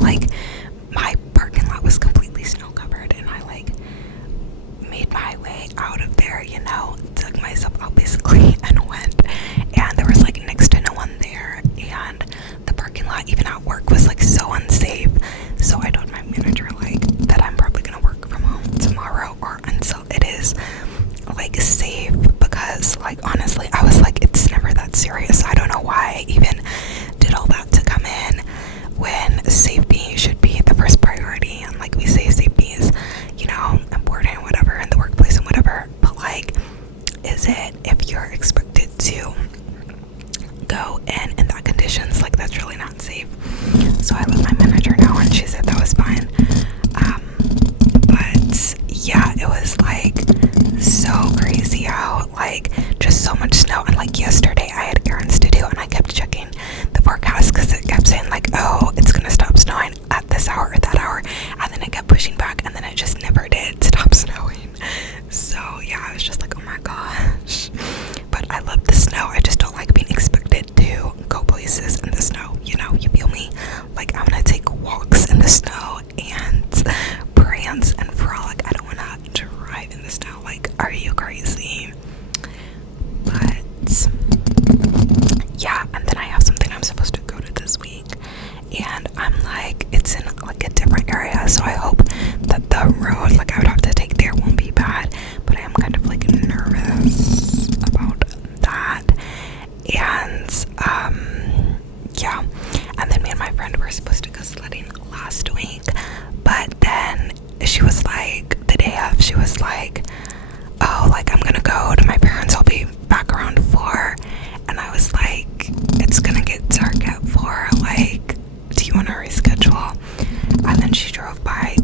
like my parking lot was completely snow covered, and I like made my way out of there, dug myself out basically and went, and there was like next to no one there, and the parking lot even at work was like so unsafe. So I told my manager like that I'm probably gonna work from home tomorrow or until it is like safe, because like honestly I was like, it's never that serious. I don't know why I even did all that to come in when safety should be the first priority, and like we say safety is important, whatever, in the workplace and whatever, but like, is it if you're expected to go in that conditions? Like, that's really not safe. So I let my manager know, and she said that was fine. But yeah, it was like so crazy out, like just so much snow. And like yesterday I had errands to do, and I kept checking the forecast because it kept saying like, oh, it's gonna stop snowing at this hour or that hour, and then it kept pushing back, and then it just never did stop snowing. So yeah, I was just like, oh my gosh. But I love the snow. I just don't like being expected to go places in the snow. You feel me? Like, I'm gonna take walks in the snow and prance and frolic. I don't wanna drive in the snow. Like, are you crazy? But yeah, and then I have something I'm supposed to go to this week, and I'm like, it's in like a different area, so I hope that the road like I would have to take there won't be bad, but I am kind of like nervous about that. And yeah, and then me and my friend were supposed to go sledding last week, but then she was like, the day of, she was like, oh, like I'm gonna go to my parents, I'll be back around 4. And I was like, it's gonna get dark at 4, like, do you want to reschedule? And then she drove by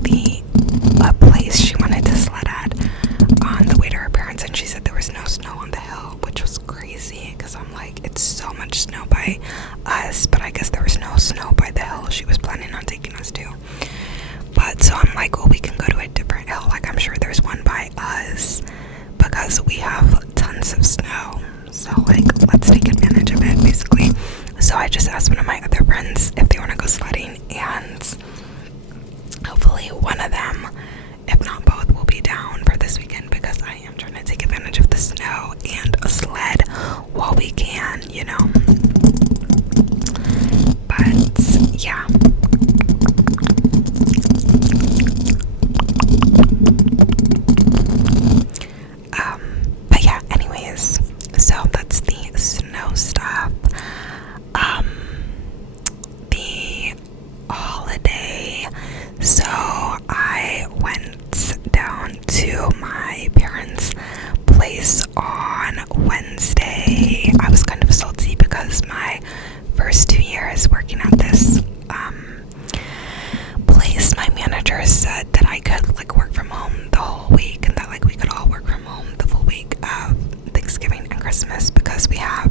a place she wanted to sled at on the way to her parents, and she said there was no snow on the hill, which was crazy, because I'm like, it's so much snow by us, but I guess there was no snow by the hill she was planning on taking us to. But so I'm like, well, we can go to a different hill, like I'm sure there's one by us, because we have tons of snow, so like, let's take advantage of it basically. So I just asked one of my other friends if they want to go sledding, and hopefully one of them, if not both, will be down for this weekend, because I am trying to take advantage of the snow and a sled while we can, but yeah. But yeah, anyways, so that's the snow stuff. The holiday, so I went down to my parents' place on Wednesday. I was kind of salty because my first 2 years working at this place, my manager said that I could like work from home the whole week, and that like we could all work from home the full week of Thanksgiving and Christmas, because we have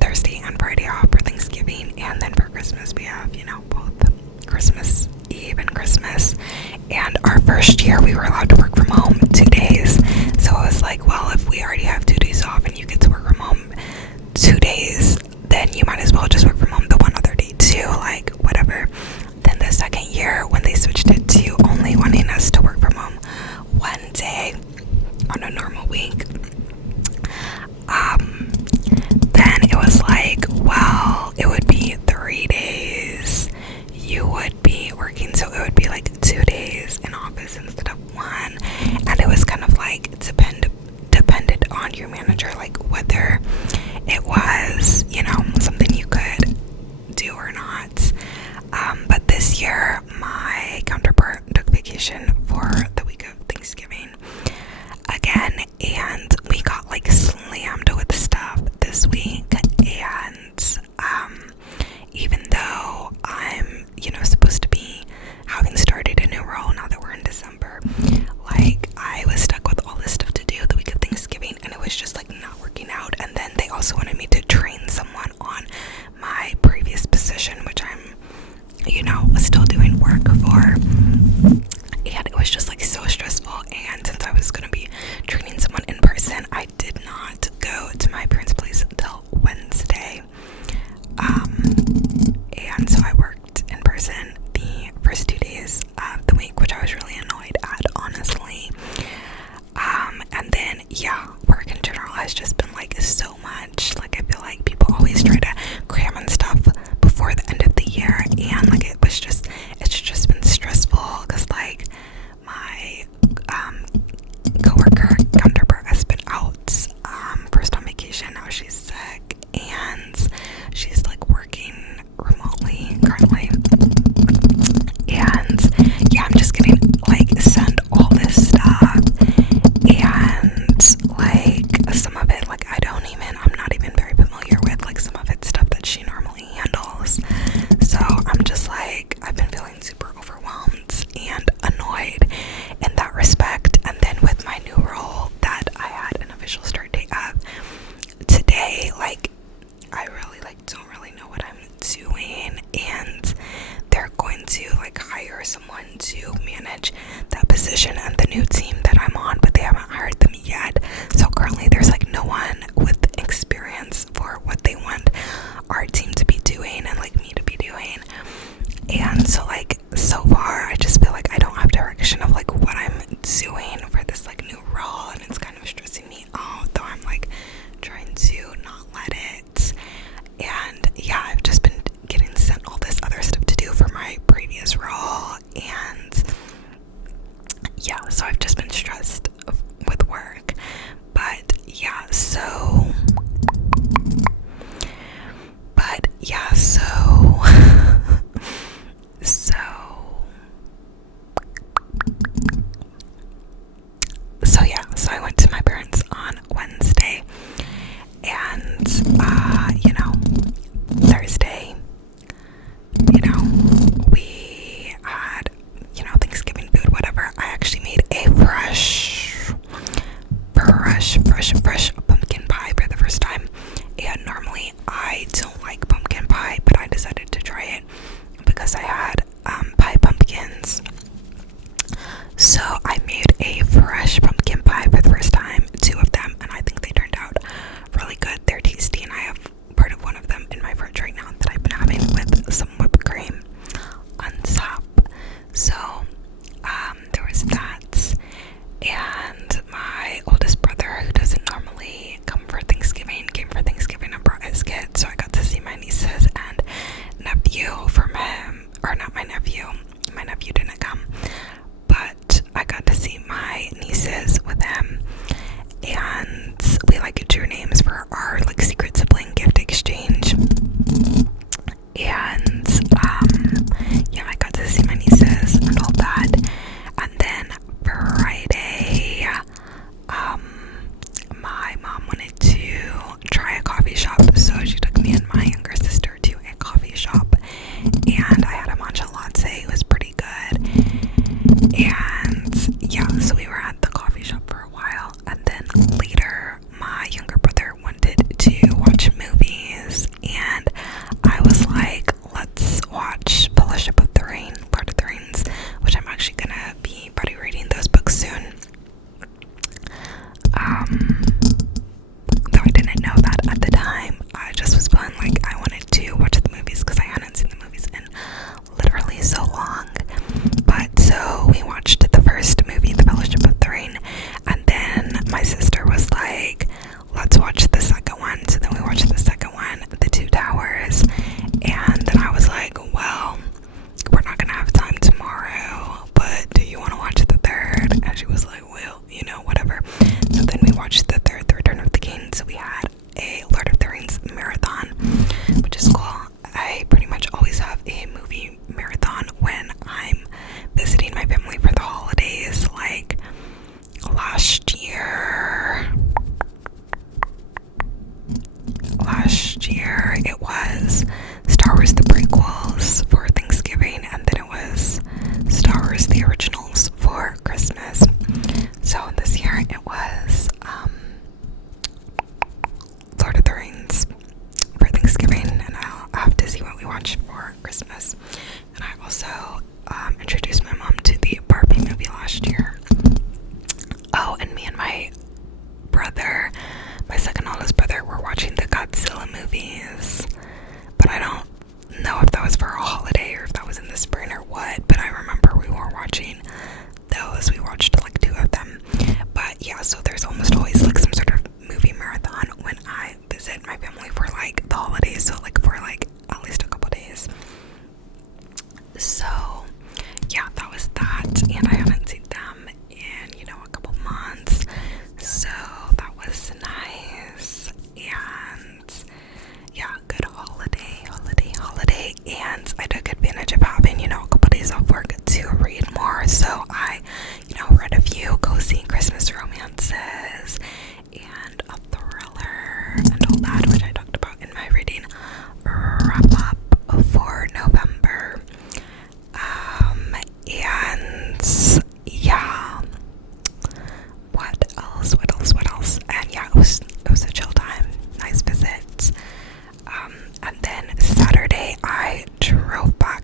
Thursday and Friday off for Thanksgiving, and then for Christmas we have both Christmas Eve and Christmas. And our first year we were allowed to work from home 2 days, so I was like, well, if we already have 2 days off and you get to work from home 2 days, then you might as well just work from home the one other day too, like whatever. Then the second year, when they switched it to only wanting us to work from home 1 day on a normal week, then it was like, well, it would be 3 days you would be working, so it would be like 2 days in office instead of 1. And it was kind of like depended on your manager, like whether it was something you could do or not. But this year my counterpart took vacation for the week of Thanksgiving again, and we got like slammed with stuff this week. And even though I'm supposed to be having started a new role now that we're in December, like I was stuck with all this stuff to do the week of Thanksgiving, and it was just like not working out. And then they also wanted me to train someone on my previous position, which I'm still doing work for, and it was just like so stressful. And since I was going to be training someone in person, I did not go to my parents' place until Wednesday, and so I worked someone to manage that position and the new team that I'm on, but they haven't hired them yet. So currently there's like no one with experience for what they want our team to be doing and like me to be doing. And so like so far I just feel like I don't have direction of like what I'm doing for this like new role, and it's kind of stressing me out, though I'm like trying to not let it. And yeah, I've just been getting sent all this other stuff to do for my previous role, and yeah, so I've just been stressed with work. But yeah, so so I went to my parents on Wednesday, and Thursday, we had Thanksgiving food, whatever. I actually made a fresh pumpkin pie for the first time, and normally I don't like pumpkin pie, but I decided to try it because I had pie pumpkins. So I made a fresh pumpkin pie for the first time, 2 of them, and I think they turned out really good. They're tasty, and I have part of one of them in my fridge right now that I've been having with some whipped cream on top. So there was that, and my oldest brother, who doesn't normally come for Thanksgiving, came for Thanksgiving and brought his kids, so I got to see my nieces and nephew from him, or not my nephew didn't come, but I got to see my nieces with him, and we like drew names for our like secret sibling gift exchange. And yeah, I got to see my nieces and all that. And then Friday, my mom wanted to try a coffee shop, so she took me and my younger sister to a coffee shop, and I had a matcha latte. It was pretty good. And yeah, so we were at the coffee shop for a while, and then later my younger brother wanted to watch movies, and I was like, let's watch Fellowship of the Ring, Lord of the Rings, which I'm actually gonna be buddy reading those books soon. Though I didn't know that at the time. I just was feeling like I wanted to watch the movies because I hadn't seen the movies in literally so long. But so we watched the first movie, The Fellowship of the Ring, and then my sister was like, let's watch the second one. So then we watched the second one, The Two Towers, and then I was like, well, we're not gonna have time tomorrow, but do you want to watch the third? And she was like, well, whatever. So then we watched the third, The Return of the King. So we had a Lord of the Rings marathon, which is cool. I pretty much always have a movie marathon when I'm visiting my family for the holidays. Like last year it was Star Wars the prequels for Thanksgiving, and then it was Star Wars the originals for Christmas. So this year it was Lord of the Rings for Thanksgiving, and I'll have to see what we watch for Christmas. And I also introduced my mom to the Barbie movie last year. Oh, and me and my brother, my second oldest brother, were watching the Godzilla movies, but I don't know if that was for a holiday or if that was in the spring or what, but I remember we were watching those. We watched like 2 of them. But yeah, so there's almost always like some sort of movie marathon when I visit my family for like the holidays, so like for like at least a couple days. So yeah, that was that, and I haven't seen them in a couple months, so that was nice. And yeah, good holiday, and I took advantage of having a couple days off work to read more. So I read a few cozy Christmas romances and a thriller and all that, which I talked about in my reading wrap up for November. And yeah, what else? And yeah, it was a chill time, nice visit. And then Saturday I drove back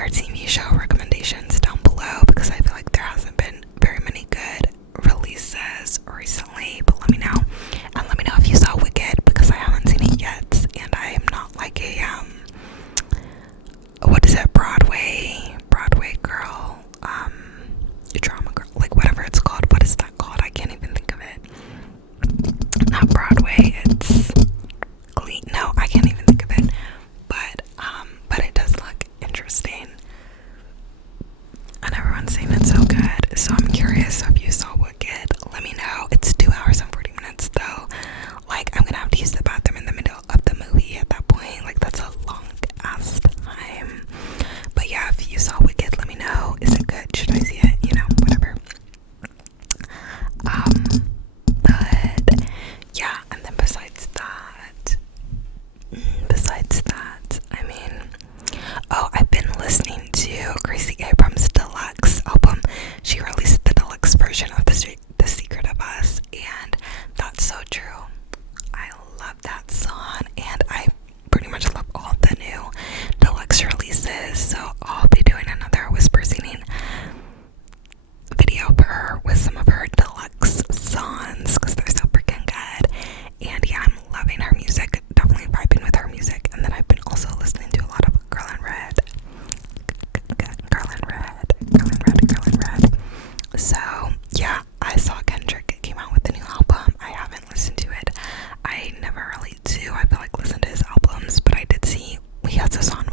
your TV show recommendations down below, because I feel like there hasn't been very many good releases recently. But let me know, and let me know if you saw Wicked, because I haven't seen it yet, and I am not like a what is it, Broadway girl, drama girl, like whatever it's called. What is that called? I can't even think of it. Not Broadway, it's Glee. No, I can't even think of it. But it does look interesting, and everyone's saying it's so good. So I'm curious if you saw Wicked. Let me know. It's 2 hours and 40 minutes though. Like, I'm gonna have to use the bathroom in the middle of the movie at that point. Like, that's a long ass time. But yeah, if you saw Wicked, let me know. Is it good? Should I see it? You know, whatever. But yeah, and then besides that, I mean, oh, I've been listening to Gracie Abrams' deluxe album. She released the deluxe version of The Secret of Us, and that's so true. I love that song, and I pretty much love all the new deluxe releases, so I'll be doing another whisper singing video for her with some of her deluxe songs, because they're so freaking good. And yeah, I'm loving her music, definitely vibing with her music. And then I've been also listening to a lot of Girl in Red. So yeah, I saw Kendrick came out with a new album. I haven't listened to it. I never really do, I feel like, listen to his albums, but I did see he has a song